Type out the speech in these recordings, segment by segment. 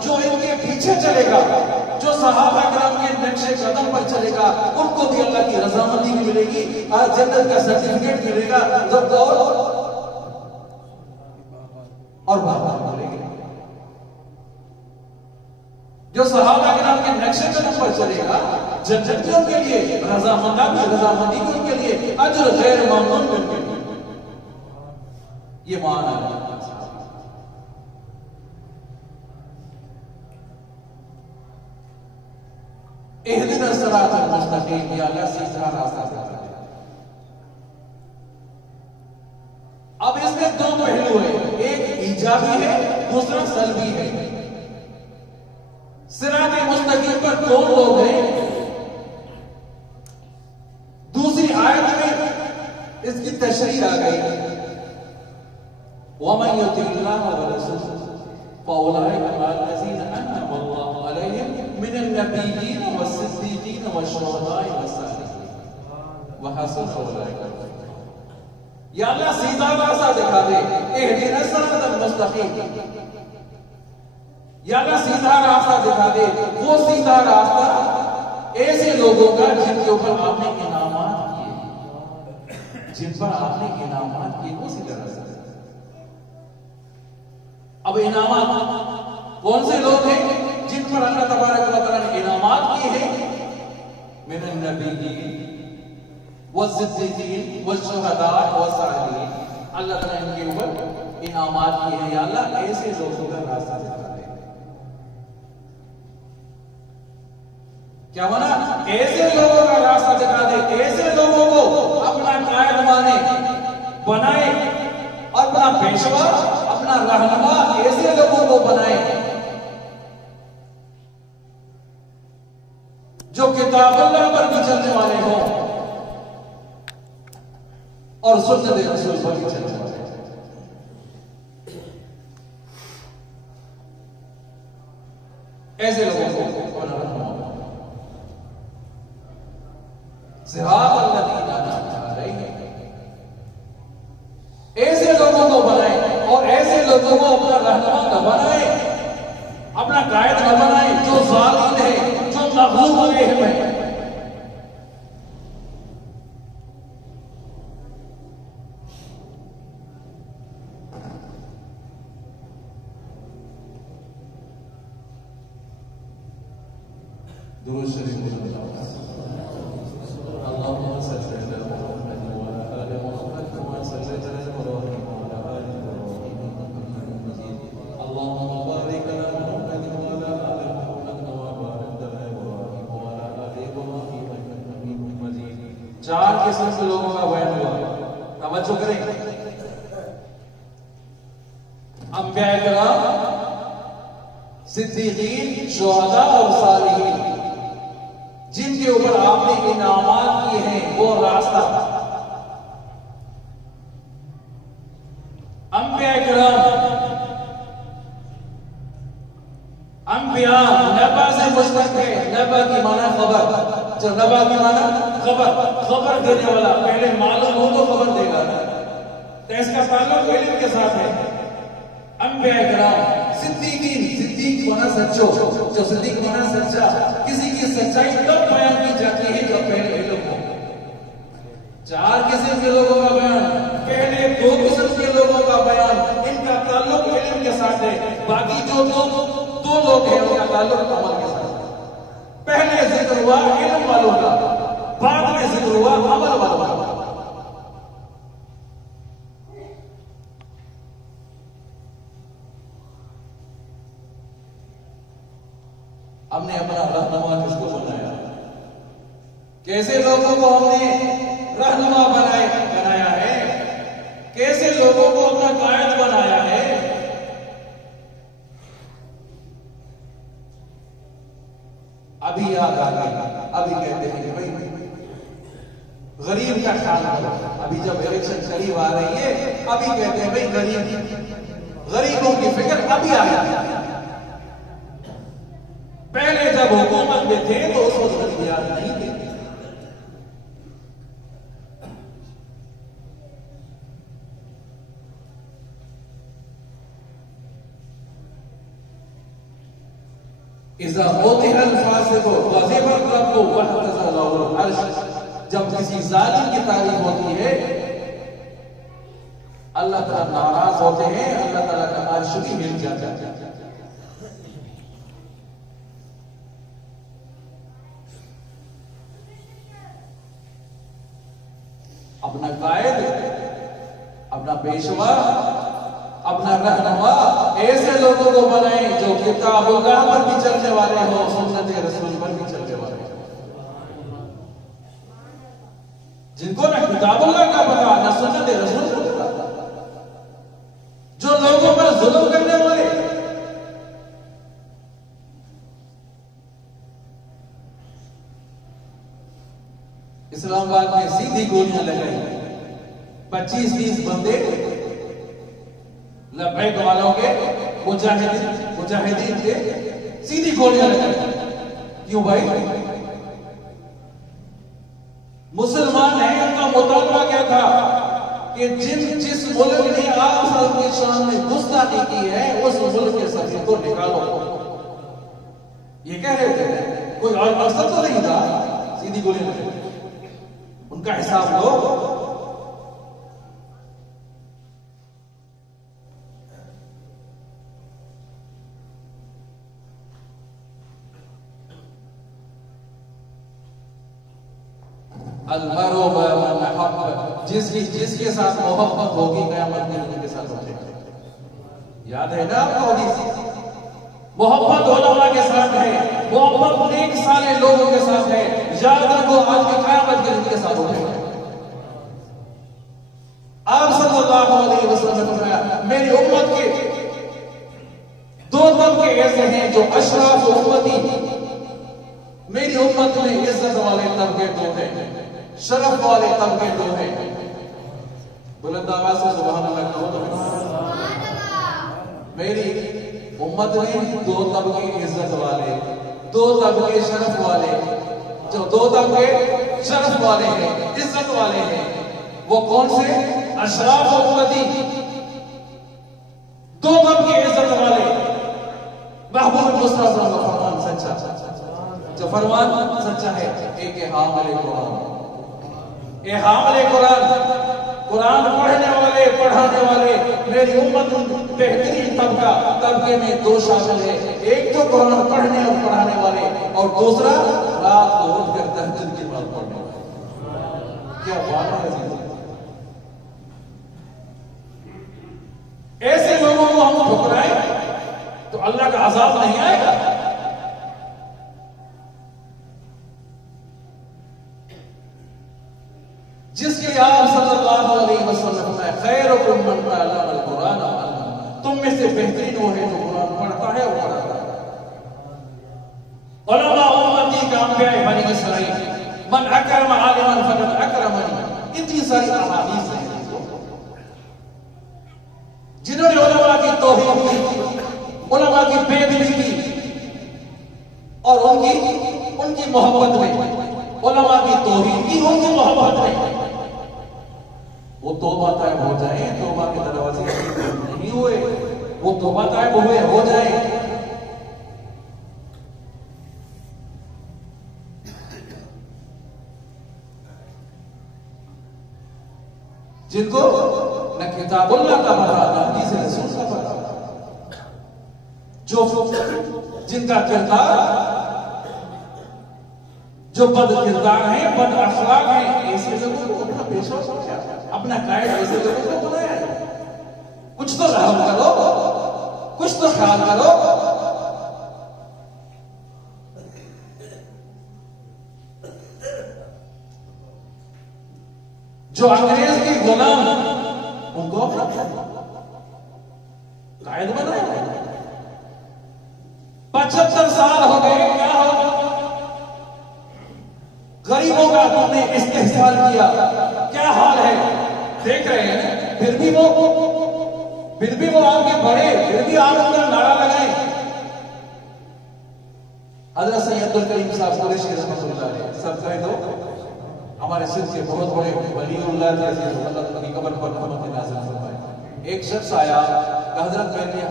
जो इनके पीछे चलेगा, जो सहाबा किराम के नक्शे कदम पर चलेगा, उनको भी अल्लाह की रज़ामंदी भी मिलेगी, आज जन्नत का सर्टिफिकेट मिलेगा, जब और बात मिलेगी। जो सहाबा किराम के नक्शे कदम पर चलेगा, जन्नतियों के लिए रज़ामंदी भी उनके लिए, अजर गैर मामूल उनके लिए। ये माना है। इहदिना सिरातल मुस्तकीम, या अल्लाह सीधा रास्ता दिखा दे। अब इसमें दो पहलू है, एक ईजाबी है, दूसरा सल्बी है। सिरातल मुस्तकीम पर दो लोग हैं। दूसरी आयत में इसकी तशरीह आ गई, वमन युतिल्लाह व रसूलहु फउलाइका मअल्लज़ीना अनअम अल्लाहु अलैहिम मिनन नबिय्यीन वस्सिद्दीकीन वश्शुहदाई वस्सालिहीन व हसुन उलाइका। या अल्लाह सीधा रास्ता दिखा दे, इहदिना सिरातल मुस्तकीम। या अल्लाह सीधा रास्ता दिखा दे, वो सीधा रास्ता ऐसे लोगों का जिनके ऊपर आपने इनामात किए, जिन पर आपने इनामात किए, वो सीधा रास्ता। अब इनामात कौन से लोग हैं जिन पर अल्लाह तबारक व तआला ने इनामात किए हैं? मिनन नबिय्यीन वस्सिद्दीकीन वश्शुहदा वस्सालिहीन। अल्लाह ताला इनके ऊपर इनामात किए हैं। या अल्लाह ऐसे लोगों का रास्ता दिखा दे। क्या माना? ऐसे लोगों का रास्ता दिखा दे, ऐसे लोगों को अपना कायद माने, बनाए, अपना पेशवा, अपना रहनुमा, ऐसे लोगों को बनाए जो किताबुल्लाह पर भी चलने वाले हो और सुन्नत रसूल पर भी चलने वाले हो। ऐसे लोगों को सिरात अल्लज़ीना अनअमता अलैहिम, ऐसे लोगों को बनाए और ऐसे लोगों को अपना रहनुमा न बनाए, अपना कायद न बनाए जो जालिम है, जो मग़लूब अलैहिम है। दुरूद शरीफ अल्लाहुम्मा सल्लि अला मुहम्मद व अला आलि मुहम्मद कमा सल्लैता अला इब्राहीम व अला आलि इब्राहीम इन्नका हमीदुम मजीद। अल्लाहुम्मा बारिक अला मुहम्मद व अला आलि मुहम्मद कमा बारकता अला इब्राहीम व अला आलि इब्राहीम इन्नका हमीदुम मजीद। चार किस्म के लोगों का बयान हुआ, तवज्जो करें। अंबिया किराम, सिद्दीकीन, शुहदा और सालिहीन, जिनके ऊपर आपने इनामात किए हैं, वो रास्ता। अंबिया किराम, अंबिया नबा से मुश्तक है। नबा की माना खबर, जो नबा की माना खबर देने वाला, पहले मालूम हो तो खबर देगा, तो इसका ताल्लुक इल्म के साथ है। अंबिया किराम, सिद्दीकीन, सिद्दीक माना सच्चो, जो सिद्दीक माना सच्चा। किसी की सच्चाई तब बयान की जाती है जब पहले इल्म हो। चार किस्म के लोगों का बयान, पहले दो किस्म के लोगों का बयान, इनका ताल्लुक इल्म के साथ है। बाकी जो दो लोग हैं उनका ताल्लुक अमल के साथ है। पहले जिक्र हुआ इल्म वालों का, बाद में जिक्र हुआ अमल वालों का। हमने अपना रहनुमा किसको बनाया? कैसे लोगों को हमने रहनुमा बनाया है? कैसे लोगों को अपना कायद बनाया है? अभी याद आ गया, अभी कहते हैं कि भाई गरीब का ख्याल करो। अभी जब इलेक्शन करीब आ रही है, अभी कहते हैं भाई गरीबों की फिक्र अभी आ गई। पहले जब हुकूमत में थे तो उस वक्त गरीब याद नहीं थे। इज़ा उतिहल फासिको वज़िबत रब्बु वहतज़लहुल अर्श, जब किसी जालिम की तारीफ होती है अल्लाह ताला नाराज होते हैं, अल्लाह ताला का अर्श भी हिल जाता है। अपना कायद, अपना पेशवा, अपना रहनुमा ऐसे लोगों को बनाए जो किताबुल्लाह पर भी चलने वाले हो, सुन्नत रसूल पर भी चलने वाले हो, जिनको ना किताबुल्लाह का पता ना सुन्नत रसूल का पता, जो लोगों पर जुल्म करने वाले। इस्लामाबाद में सीधी गोलियां लगाई, 25-30 बंदे लब्बैक वालों के मुजाहिदीन के सीधी गोलियां लगाई। क्यों भाई? मुसलमान है, उनका मुतालबा क्या था कि जिस मुल्क ने आप सबके सामने गुस्ताखी की है उस मुल्क के सभी को निकालो। ये कह रहे थे, कोई और मकसद तो नहीं था, सीधी गोलियां लगाई। उनका हिसाब लो। अलमरो बमन अहब्ब, जिसके साथ मोहब्बत होगी कयामत के दिन के साथ होगी। याद है ना आपको हदीस? मोहब्बत उलमा के साथ है, मोहब्बत नेक साले लोगों के साथ है। याद रखो आज की कयामत के दिन के साथ होगी। आप सल्लल्लाहु अलैहि वसल्लम ने फरमाया, मेरी उम्मत के 2 तबके ऐसे हैं जो अशराफ उम्मती, मेरी उम्मत में इज्जत वाले तबके 2 हैं, शरफ वाले तबके 2 हैं। बुलंद आवाज से सुभान अल्लाह कहो। मेरी उम्मत में 2 तबके इज्जत वाले, 2 तबके शरफ वाले। जो 2 तबके शरफ वाले हैं, इज्जत वाले हैं, वो कौन से? अशराफ उम्मती, 2 तबके इज्जत वाले। महबूब मुस्तफा का फरमान सच्चा, जो फरमान सच्चा है, एक है हामिल कुरान, ये हामिल कुरान, कुरान पढ़ने वाले, पढ़ाने वाले। मेरी उम्मत बेहतरीन तबके में 2 शामिल है, एक तो कुरान पढ़ने और पढ़ाने वाले, और दूसरा रात को उठकर तहज्जुद की नमाज पढ़ने वाले। क्या बात है? ऐसे लोगों को हम ठुकराएं तो अल्लाह का अजाब नहीं आएगा। जिसके आप सल्लल्लाहु अलैहि वसल्लम ने खैरुकुम मन तअल्लम अल-कुरान, तुम में से बेहतरीन वो है जो कुरान पढ़ता है और पढ़ाता है। उलमा उम्मती का अंबिया बनी इसराइल, मन अकरम आलिमन फकद अकरमनी, इतनी सारी अहादीस हैं जिन्होंने उलमा की तौहीन की, उलमा की बेदबी की और उनकी मोहब्बत में, उलमा की तौहीन की उनकी मोहब्बत में। वो तौबा तायब हो जाए, तौबा के दरवाजे नहीं हुए, वो तौबा तायब हुए हो जाए। जिनको न किताबुल्लाह का पता, न हदीस रसूल का पता, जिनका किरदार, जो बद किरदार है, बद अखलाक है, ऐसे लोगों को अपना पेशा समझा, अपना कायद ऐसे लोगों को बनाया। कुछ तो रहम करो, कुछ तो ख्याल करो। जो अंग्रेज के गुलाम, उनको अपना कायद बनाया। 75 साल हो गए, क्या हो? गरीबों का तुमने इस्तेहसाल किया, क्या हाल है देख रहे हैं। फिर भी वो आपके बड़े, फिर भी आप उनका नारा लगाए। हजरत सैयद करीम साहब कुरैशी रहमतुल्लाह अलैह, सब कहे तो हमारे सिंध के बहुत बड़े वलीउल्लाह थे, अल्लाह उनकी कब्र पर रहमत नाज़िल फरमाए। एक शख्स आया, हजरत मेरे लिए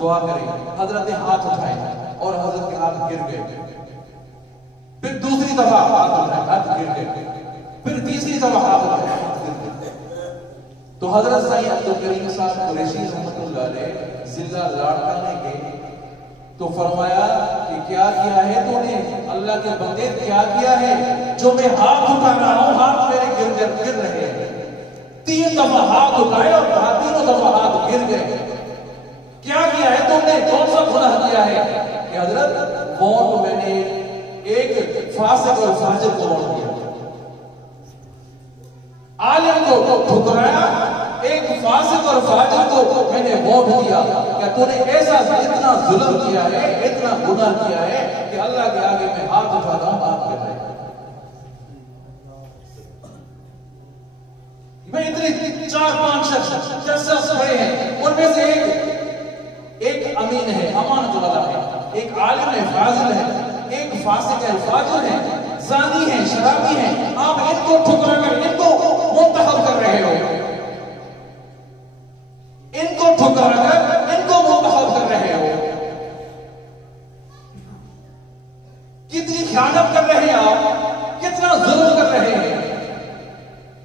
दुआ करें। हजरत ने हाथ उठाए, और हजरत के हाथ गिर गए। फिर दूसरी दफा हाथ उठाए, हाथ गिर गए। फिर तीसरी दफा हाथ उठाए, हाथ गिर गए। तो हजरत साईं अब्दुल करीम साहब कुरैशी रहमतुल्लाह अलैह जिला लाड़काने गए तो फरमाया कि क्या किया है तूने, अल्लाह के बंदे क्या किया है, जो मैं हाथ उठा रहा हूं हाथ मेरे गिर रहे हैं। 3 दफा हाथ उठाए और तीनों दफा हाथ गिर गए। क्या किया है तुमने, कौन सा गुनाह किया है? कि हजरत मौत मैंने एक फासिक और फाजिर को मौत किया, आलिम को ठुकराया, एक फासिक और फाजिर को मैंने मौत दिया। क्या तूने ऐसा इतना जुल्म किया है, इतना गुनाह किया है कि अल्लाह के आगे मैं हाथ उठाता हूं, हाथ गिर रहे। मैं इतने 4-5 शख्स खड़े हैं, उनमें से एक अमीन है, अमानत वाला है, एक आलिम है, फाजिल है, एक फासिक है, फाजिर है, ज़ानी है, शराबी है। आप इनको ठुकरा कर इनको मुंतखब कर रहे हो, इनको ठुकरा कर इनको मुंतखब कर रहे हो। कितनी ख़यानत कर रहे हैं आप, कितना जुल्म कर रहे हैं।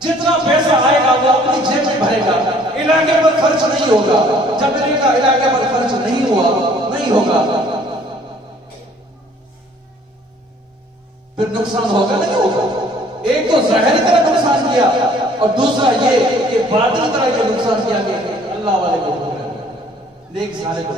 जितना पैसा आएगा वो अपनी जेब में भरेगा, इलाके पर खर्च नहीं होगा। जब मिलेगा इलाके पर खर्च नहीं होगा, फिर नुकसान होगा नहीं होगा। एक तो ज़ाहिरी तरह नुकसान किया और दूसरा ये कि बातिनी तरह के नुकसान किया कि अल्लाह वाले को नेक साले को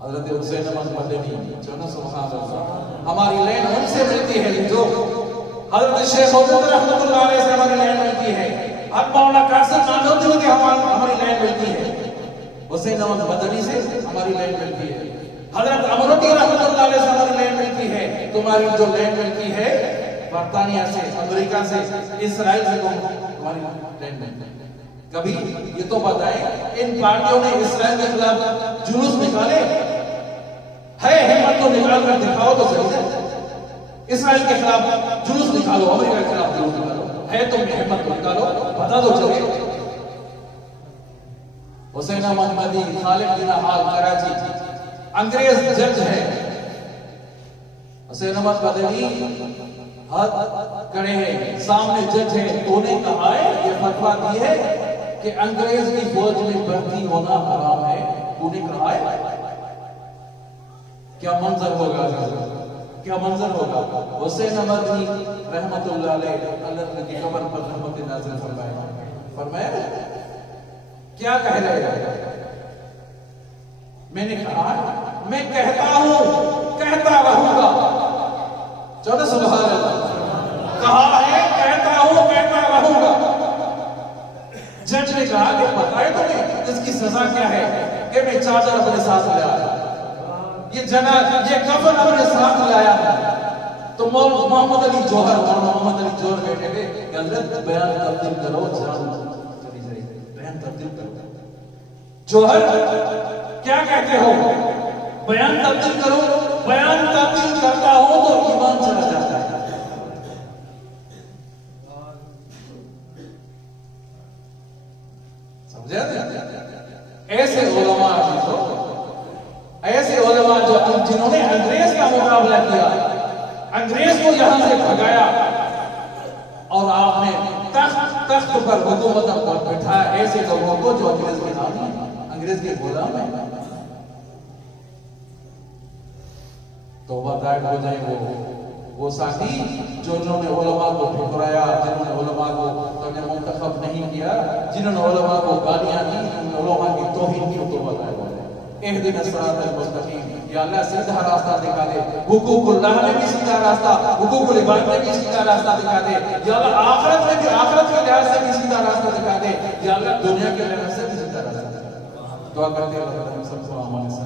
हज़रत हुसैन अहमद मदनी जो ना सुभान अल्लाह, हमारी लाइन उनसे मिलती है जो हज़रत शेख मौदूद रहमतुल्लाह अलैह से हमारी लाइन मिलती है। अब मौलाना कासिम नानोतवी की हमारी लाइन मिलती है, हुसैन अहमद मदनी से हमारी लाइन मिलती है। हज़रत अमरुद्दीन रहमतुल्लाह अलैह से हमारी लाइन मिलती है। तुम्हारी जो लाइन मिलती है बर्तानिया से, अमेरिका से, इसराइल से तुम्हारी लाइन मिलती है। कभी ये तो बताएं, इन पार्टियों ने इसराइल के खिलाफ जुलूस निकाले है? हिम्मत तो निकाल कर दिखाओ तो सही है। इसराइल के खिलाफ जुलूस निकालो, अमेरिका के खिलाफ जुलूस निकालो, है तुम हिम्मत तो निकालो, बता दो चले। हुसैन अहमद मदनी खालिद बिन हाल कराची अंग्रेज जज है। हुसैन अहमद मदनी हाथ खड़े हैं, सामने जज है। तूने कहा है, ये फतवा दी है कि अंग्रेज की फौज में भर्ती होना हराम है, तूने कहा है। क्या मंजर होगा, क्या मंजर होगा। हुसैन अहमद रहमतुल्लाह अलैह अल्लाह की कब्र पर रहमत नाज़िल फरमाया क्या कह रहे हैं? मैंने कहा मैं कहता हूं, कहता रहूंगा। चलो सुभान अल्लाह, कहा है कहता हूं, कहता रहूंगा। जज ने कहा कि पता है तुम्हें इसकी सजा क्या है? कि मैं चादर अपने साथ ले आया, ये कफन अपने साथ लाया है। तो मोहम्मद अली जौहर, मोहम्मद अली जौहर बैठे थे, हजरत बयान तब्दील करो, चली जाए बयान तब्दील करो। जौहर क्या कहते हो? बयान तब्दील करो। बयान तब्दील करता हूं तो ईमान चला जाता है। समझे? ऐसे उलमा जो जिन्होंने अंग्रेज का मुकाबला किया, अंग्रेज को यहां से भगाया और आपने तख्त पर हुकूमत पर बैठाया ऐसे लोगों को जो अंग्रेज के नाम है, अंग्रेज के गुलाम है। तो बताए हो जाए वो साथी जो जिन्होंने उलमा को ठुकराया, जिन्होंने उलमा को कभी मुंतखब नहीं किया, जिन्होंने उलमा को गालियां दी, उलमा की तौहीन की, तो बताया हो जाए। इहदिना सिरातल मुस्तकीम, या अल्लाह सीधा रास्ता दिखा दे। हुकूकुल्लाह में भी सीधा रास्ता, हुकूकुल इबाद में भी सीधा रास्ता दिखा दे। या अल्लाह आखिरत में भी, आखिरत के लिहाज से भी सीधा रास्ता दिखा दे। या अल्लाह दुनिया के लिहाज से भी सीधा रास्ता दिखा दे। दुआ करते हैं अल्लाह सबको अमल से